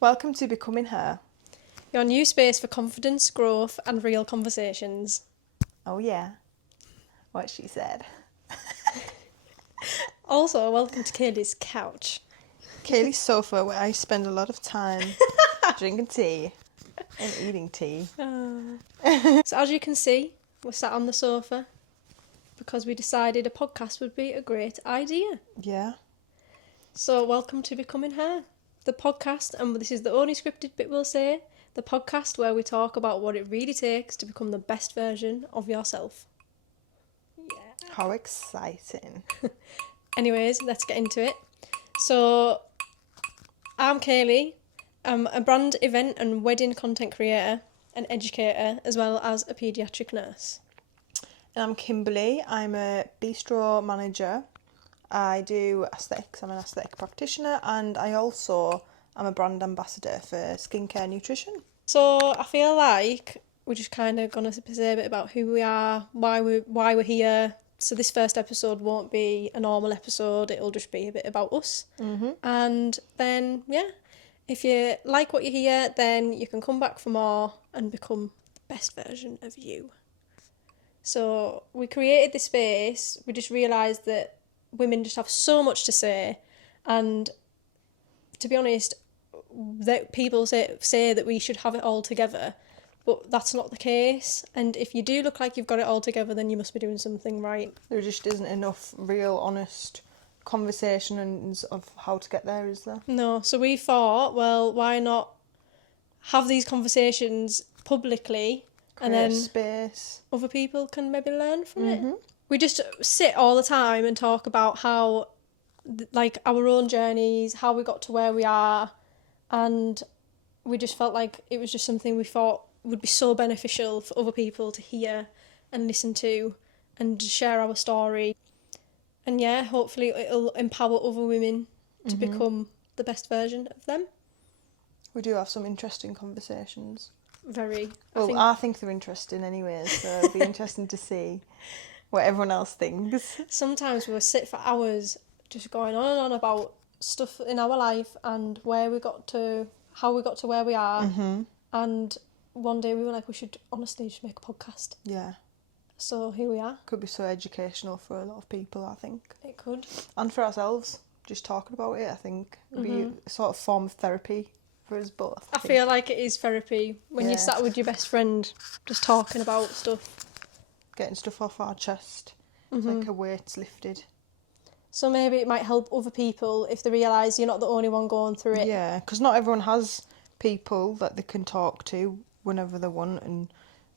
Welcome to Becoming Her. Your new space for confidence, growth, and real conversations. Oh yeah, what she said. Also, welcome to Kaylee's couch. Kaylee's sofa, where I spend a lot of time drinking tea and eating tea. So as you can see, we're sat on the sofa because we decided a podcast would be a great idea. Yeah. So welcome to Becoming Her, the podcast, and this is the only scripted bit we'll say, the podcast where we talk about what it really takes to become the best version of yourself. Yeah. How exciting. Anyways, let's get into it. So, I'm Kaylee. I'm a brand, event and wedding content creator, an educator, as well as a paediatric nurse. And I'm Kimberly. I'm a bistro manager. I do aesthetics. I'm an aesthetic practitioner, and I also am a brand ambassador for skincare nutrition. So, I feel like we're just kind of going to say a bit about who we are, why we're here. So this first episode won't be a normal episode, it'll just be a bit about us. Mm-hmm. And then, yeah, if you like what you hear, then you can come back for more and become the best version of you. So we created this space, we just realised that women just have so much to say, and to be honest, that people say that we should have it all together, but that's not the case. And if you do look like you've got it all together, then you must be doing something right. There just isn't enough real, honest conversations of how to get there, is there? No, so we thought, well, why not have these conversations publicly, and then space. other people can maybe learn from it. We just sit all the time and talk about how, like, our own journeys, how we got to where we are, and we just felt like it was just something we thought would be so beneficial for other people to hear and listen to and share our story. And yeah, hopefully it'll empower other women to become the best version of them. We do have some interesting conversations. Very. Well, I think they're interesting anyways, so it'll be interesting to see what everyone else thinks. Sometimes we'll sit for hours just going on and on about stuff in our life and where we got to, how we got to where we are. And one day we were like, we should honestly just make a podcast. Yeah. So here we are. Could be so educational for a lot of people, I think. It could. And for ourselves, just talking about it, I think, would be a sort of form of therapy for us both. I feel like it is therapy when you Yeah. sat with your best friend just talking about stuff. Getting stuff off our chest. It's like a weight's lifted. So maybe it might help other people if they realise you're not the only one going through it. Yeah, because not everyone has people that they can talk to whenever they want and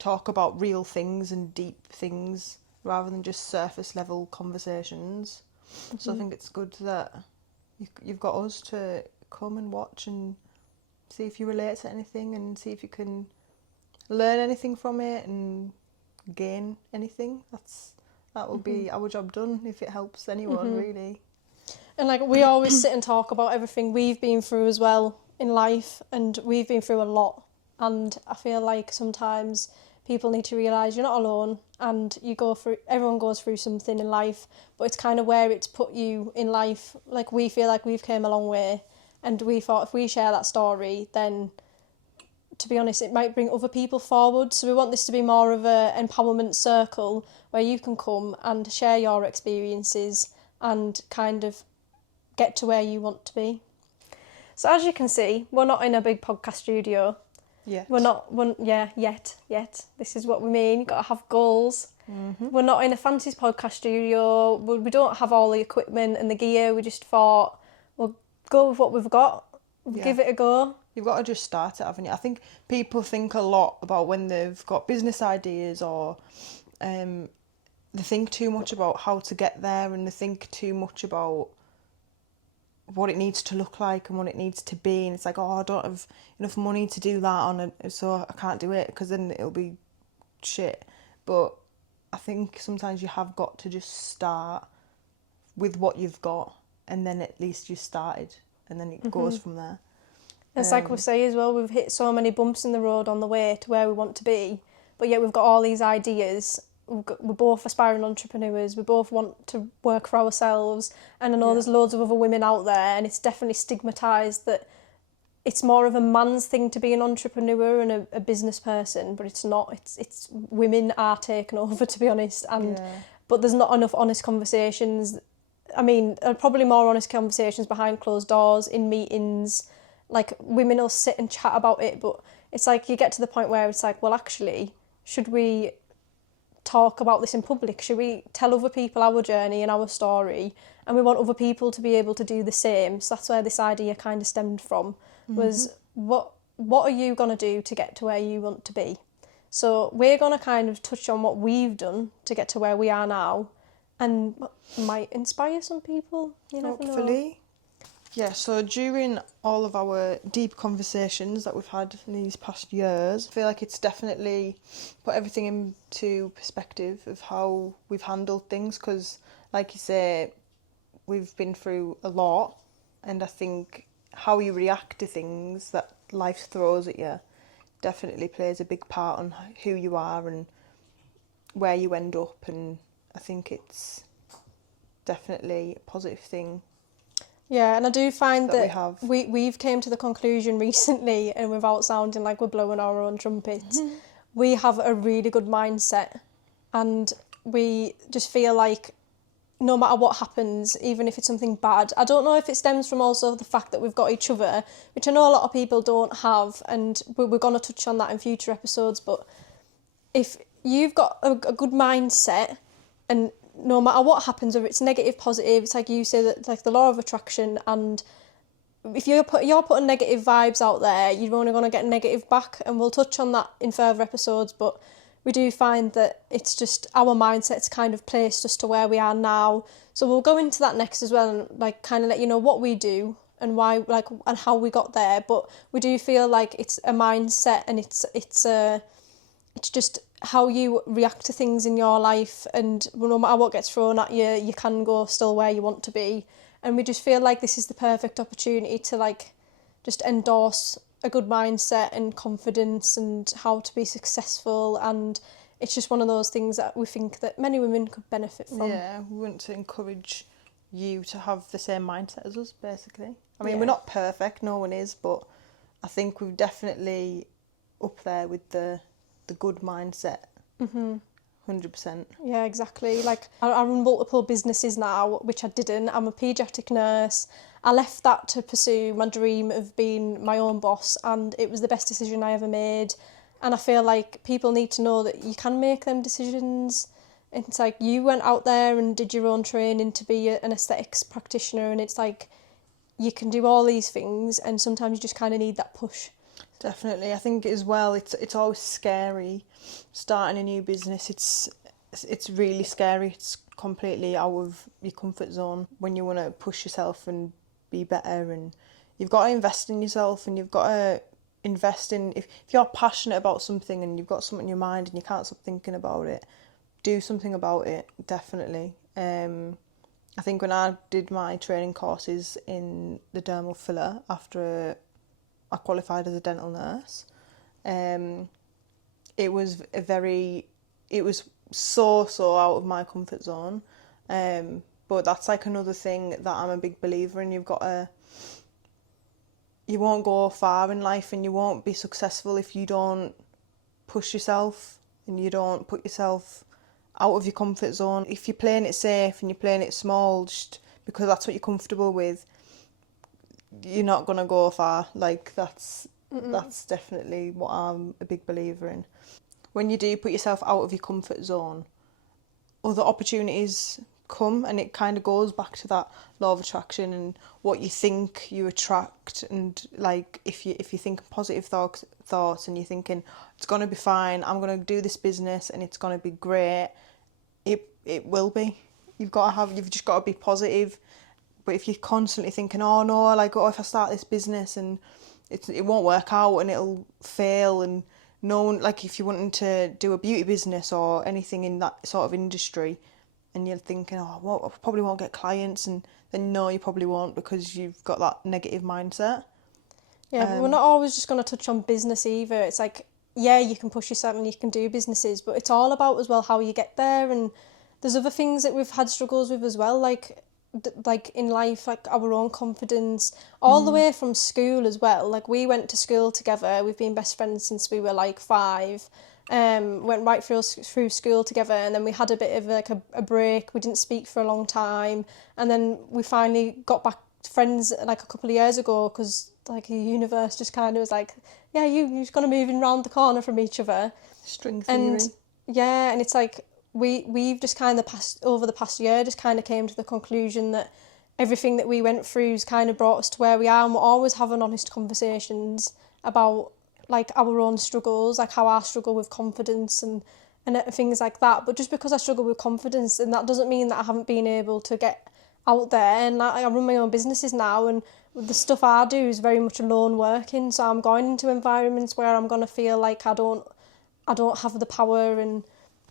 talk about real things and deep things rather than just surface level conversations. So I think it's good that you've got us to come and watch and see if you relate to anything and see if you can learn anything from it and gain anything. That will be our job done if it helps anyone, really. And like we always sit and talk about everything we've been through as well in life, and we've been through a lot. And I feel like sometimes people need to realise you're not alone, and everyone goes through something in life, but it's kind of where it's put you in life. Like we feel like we've came a long way, and we thought if we share that story, then to be honest, it might bring other people forward. So we want this to be more of a empowerment circle where you can come and share your experiences and kind of get to where you want to be. So as you can see, we're not in a big podcast studio. Yeah. Yet. This is what we mean. You've got to have goals. We're not in a fancy podcast studio. We don't have all the equipment and the gear. We just thought, we'll go with what we've got. Yeah. Give it a go. You've got to just start it, haven't you? I think people think a lot about when they've got business ideas or they think too much about how to get there, and they think too much about what it needs to look like and what it needs to be, and it's like, oh, I don't have enough money to do that on it, so I can't do it because then it'll be shit. But I think sometimes you have got to just start with what you've got, and then at least you started, and then it goes from there. It's like we say as well, we've hit so many bumps in the road on the way to where we want to be, but yet we've got all these ideas. We're both aspiring entrepreneurs, we both want to work for ourselves, and I know there's loads of other women out there, and it's definitely stigmatised that it's more of a man's thing to be an entrepreneur and a business person, but it's not. It's women are taking over, to be honest, and Yeah. but there's not enough honest conversations. I mean, there are probably more honest conversations behind closed doors in meetings. Like, women will sit and chat about it, but it's like you get to the point where it's like, well, actually, should we talk about this in public? Should we tell other people our journey and our story? And we want other people to be able to do the same. So that's where this idea kind of stemmed from, was what are you going to do to get to where you want to be? So we're going to kind of touch on what we've done to get to where we are now, and might inspire some people. You never know. Hopefully. Yeah, so during all of our deep conversations that we've had in these past years, I feel like it's definitely put everything into perspective of how we've handled things, because, like you say, we've been through a lot, and I think how you react to things that life throws at you definitely plays a big part on who you are and where you end up, and I think it's definitely a positive thing. Yeah, and I do find That we that have. we've came to the conclusion recently, and without sounding like we're blowing our own trumpets, we have a really good mindset, and we just feel like no matter what happens, even if it's something bad, I don't know if it stems from also the fact that we've got each other, which I know a lot of people don't have, and we're going to touch on that in future episodes, but if you've got a good mindset, and no matter what happens, whether it's negative, positive, it's like you say, that like the law of attraction, and if you're putting negative vibes out there, you're only going to get negative back, and we'll touch on that in further episodes, but we do find that it's just our mindset's kind of placed us to where we are now. So we'll go into that next as well, and like kind of let you know what we do and why, like, and how we got there. But we do feel like it's a mindset, and it's just how you react to things in your life, and no matter what gets thrown at you, you can go still where you want to be. And we just feel like this is the perfect opportunity to like just endorse a good mindset and confidence and how to be successful, and it's just one of those things that we think that many women could benefit from. Yeah, we want to encourage you to have the same mindset as us, basically. I mean, Yeah. we're not perfect, no one is, but I think we're definitely up there with the good mindset. 100%. Yeah, exactly. Like, I run multiple businesses now, which I didn't. I'm a paediatric nurse. I left that to pursue my dream of being my own boss, and it was the best decision I ever made. And I feel like people need to know that you can make them decisions. It's like you went out there and did your own training to be an aesthetics practitioner, and it's like you can do all these things, and sometimes you just kind of need that push. Definitely. I think as well, it's always scary starting a new business. It's really scary. It's completely out of your comfort zone when you want to push yourself and be better, and you've got to invest in yourself, and you've got to invest in, if you're passionate about something and you've got something in your mind and you can't stop thinking about it, do something about it, definitely. I think when I did my training courses in the dermal filler after I qualified as a dental nurse, it was so out of my comfort zone, but that's like another thing that I'm a big believer in. You won't go far in life, and you won't be successful if you don't push yourself and you don't put yourself out of your comfort zone. If you're playing it safe and you're playing it small just because that's what you're comfortable with, you're not gonna go far. Like that's definitely what I'm a big believer in. When you do put yourself out of your comfort zone, other opportunities come, and it kind of goes back to that law of attraction and what you think you attract. And like if you think positive thoughts and you're thinking it's gonna be fine, I'm gonna do this business and it's gonna be great, it will be. You've just got to be positive. But if you're constantly thinking, oh no, like, oh, if I start this business and it won't work out and it'll fail, and no one, like if you're wanting to do a beauty business or anything in that sort of industry, and you're thinking, oh, well, I probably won't get clients, and then no, you probably won't, because you've got that negative mindset. Yeah, but we're not always just going to touch on business either. It's like, yeah, you can push yourself and you can do businesses, but it's all about as well how you get there. And there's other things that we've had struggles with as well. Like, like in life, like our own confidence, all the way from school as well. Like we went to school together. We've been best friends since we were like 5. Went right through school together, and then we had a bit of like a break. We didn't speak for a long time, and then we finally got back friends like a couple of years ago, because like the universe just kind of was like, yeah, you're just gonna move in round the corner from each other. String theory. And yeah, and it's like we've just kind of over the past year just kind of came to the conclusion that everything that we went through's kind of brought us to where we are, and we're always having honest conversations about like our own struggles, like how I struggle with confidence and things like that. But just because I struggle with confidence, and that doesn't mean that I haven't been able to get out there. And I run my own businesses now, and the stuff I do is very much alone working. So I'm going into environments where I'm going to feel like I don't have the power, and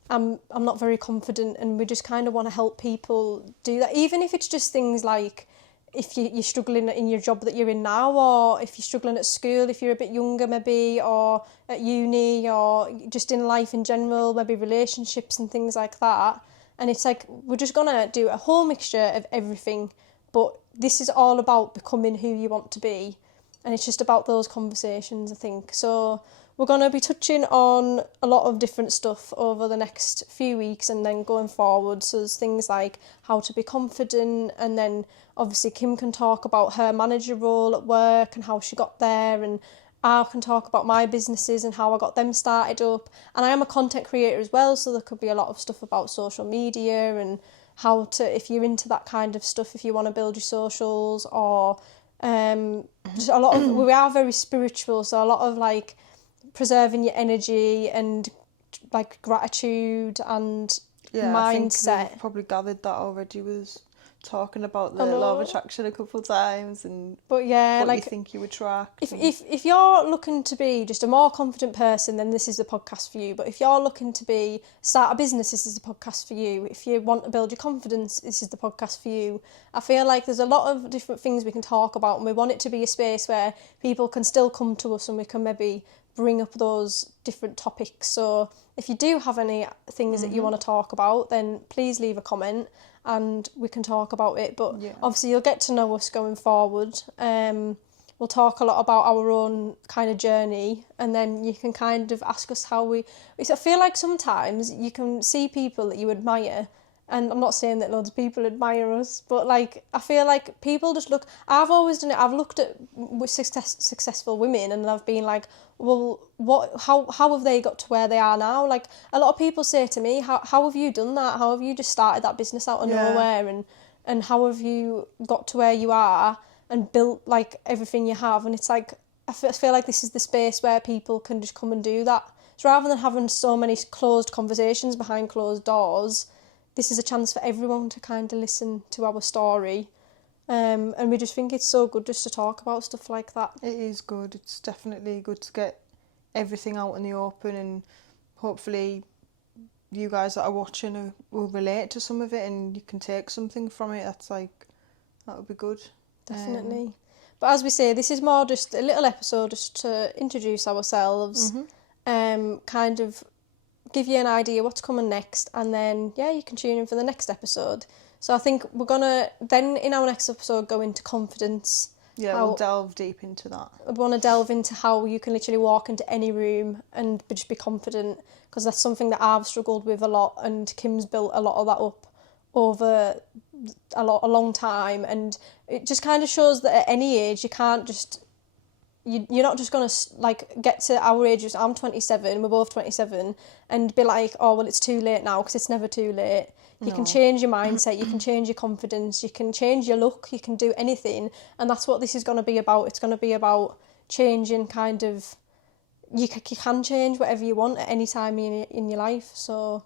I'm not very confident, and we just kind of want to help people do that, even if it's just things like if you're struggling in your job that you're in now, or if you're struggling at school, if you're a bit younger maybe, or at uni, or just in life in general, maybe relationships and things like that. And it's like we're just going to do a whole mixture of everything, but this is all about becoming who you want to be, and it's just about those conversations, I think. So we're going to be touching on a lot of different stuff over the next few weeks and then going forward. So there's things like how to be confident, and then obviously Kim can talk about her manager role at work and how she got there, and I can talk about my businesses and how I got them started up. And I am a content creator as well, so there could be a lot of stuff about social media and how to, if you're into that kind of stuff, if you want to build your socials, or just a lot of, we are very spiritual, so a lot of like preserving your energy and like gratitude and mindset. I think we've probably gathered that already, was talking about the law of attraction a couple of times, and but yeah, what like you think you attract. If you're looking to be just a more confident person, then this is the podcast for you. But if you're looking to start a business, this is the podcast for you. If you want to build your confidence, this is the podcast for you. I feel like there's a lot of different things we can talk about, and we want it to be a space where people can still come to us and we can maybe bring up those different topics. So if you do have any things that you want to talk about, then please leave a comment and we can talk about it. But obviously you'll get to know us going forward. We'll talk a lot about our own kind of journey, and then you can kind of ask us how I feel like sometimes you can see people that you admire, and I'm not saying that loads of people admire us, but like I feel like people just look. I've always done it. I've looked at successful women, and I've been like, well, how have they got to where they are now? Like a lot of people say to me, how have you done that? How have you just started that business out of nowhere, and how have you got to where you are and built like everything you have? And it's like I feel like this is the space where people can just come and do that. So rather than having so many closed conversations behind closed doors, this is a chance for everyone to kind of listen to our story. And we just think it's so good just to talk about stuff like that. It is good. It's definitely good to get everything out in the open, and hopefully you guys that are watching will relate to some of it, and you can take something from it. That would be good. Definitely. But as we say, this is more just a little episode just to introduce ourselves, kind of give you an idea what's coming next, and then you can tune in for the next episode. So I think we're gonna then in our next episode go into confidence. We'll delve deep into that. I want to delve into how you can literally walk into any room and just be confident, because that's something that I've struggled with a lot, and Kim's built a lot of that up over a long time, and it just kind of shows that at any age you can't just you're not just going to like get to our ages. I'm 27, we're both 27, and be like, oh well, it's too late now, because it's never too late. You can change your mindset, you can change your confidence, you can change your look, you can do anything, and that's what this is going to be about. It's going to be about changing kind of, you can change whatever you want at any time in your life. So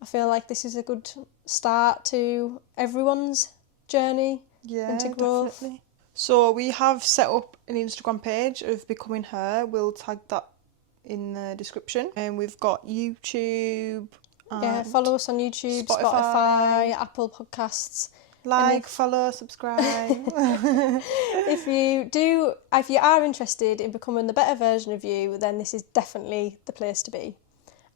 I feel like this is a good start to everyone's journey into growth. Definitely. So we have set up an Instagram page of Becoming Her. We'll tag that in the description. And we've got YouTube. Follow us on YouTube, Spotify, Apple Podcasts. Follow, subscribe. If you are interested in becoming the better version of you, then this is definitely the place to be.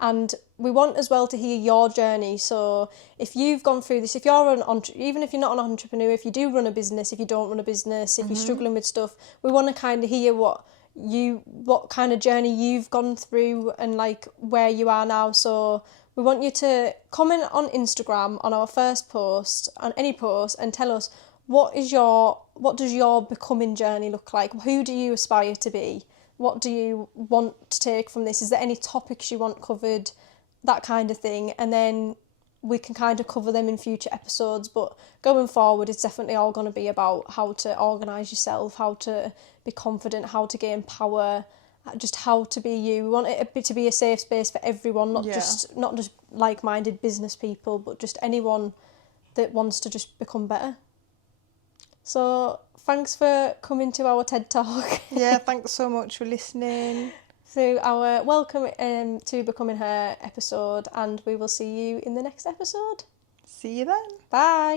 And we want as well to hear your journey. So if you've gone through this, if you're even if you're not an entrepreneur, if you do run a business, if you don't run a business, if you're struggling with stuff, we want to kind of hear what kind of journey you've gone through and like where you are now. So we want you to comment on Instagram on our first post, on any post, and tell us what does your becoming journey look like? Who do you aspire to be? What do you want to take from this? Is there any topics you want covered? That kind of thing. And then we can kind of cover them in future episodes. But going forward, it's definitely all going to be about how to organise yourself, how to be confident, how to gain power, just how to be you. We want it to be a safe space for everyone, not just like-minded business people, but just anyone that wants to just become better. So thanks for coming to our TED Talk. Yeah, thanks so much for listening. So our welcome to Becoming Her episode, and we will see you in the next episode. See you then. Bye.